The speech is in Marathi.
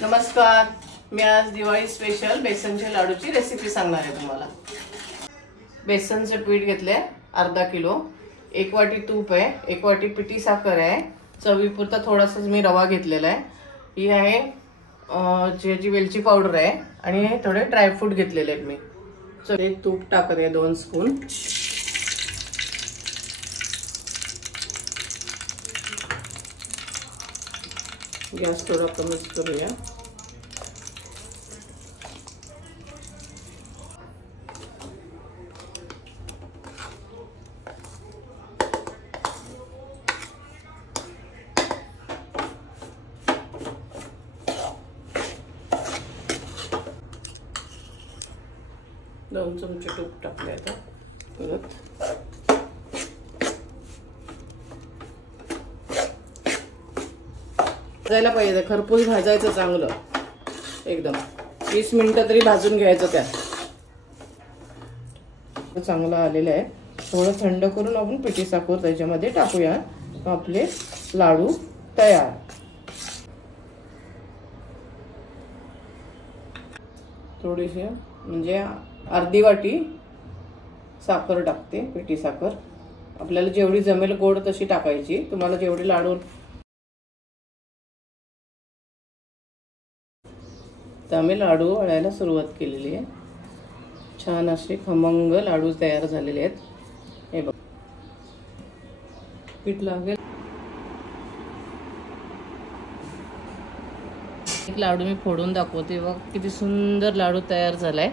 नमस्कार, मी आज दिवाळी स्पेशल बेसनच्या लाडूची रेसिपी सांगणार आहे तुम्हाला। बेसनचे पीठ घेतले अर्धा किलो, 1 वाटी तूप आहे, 1 वाटी पिठी साखर आहे, चवीपुरता थोडासा मी रवा घेतलेला आहे, ही आहे जी वेलची पावडर आहे आणि थोडे ड्रायफ्रूट घेतलेले आहेत मी। चले तूप टाकते 2 स्पून। गॅस थोड़ा कमीच करूया। दोन चमचे तूप टाकले आता परत। भाजायला पाहिजे, खरपूस भाजायचं चांगलं एकदम 30 मिनिटं तरी भाजून घ्यायचं। त्या चांगलं आलेलं आहे, थोडं थंड करून आपण पिठी साखर त्याच्यामध्ये टाकूया। आपले लाडू तयार। थोडीशी म्हणजे अर्धी वाटी साखर टाकते, पिठी साखर। आपल्याला जेवढी जमेल गोड तशी टाकायची, तुम्हाला जेवढे लाडू। तर आम्ही लाडू वळायला सुरुवात केलेली आहे। छान असे खमंग लाडू तयार झालेले आहेत। हे बघ, पीठ लागेल। एक लाडू मी फोडून दाखवते, बघ किती सुंदर लाडू तयार झालाय।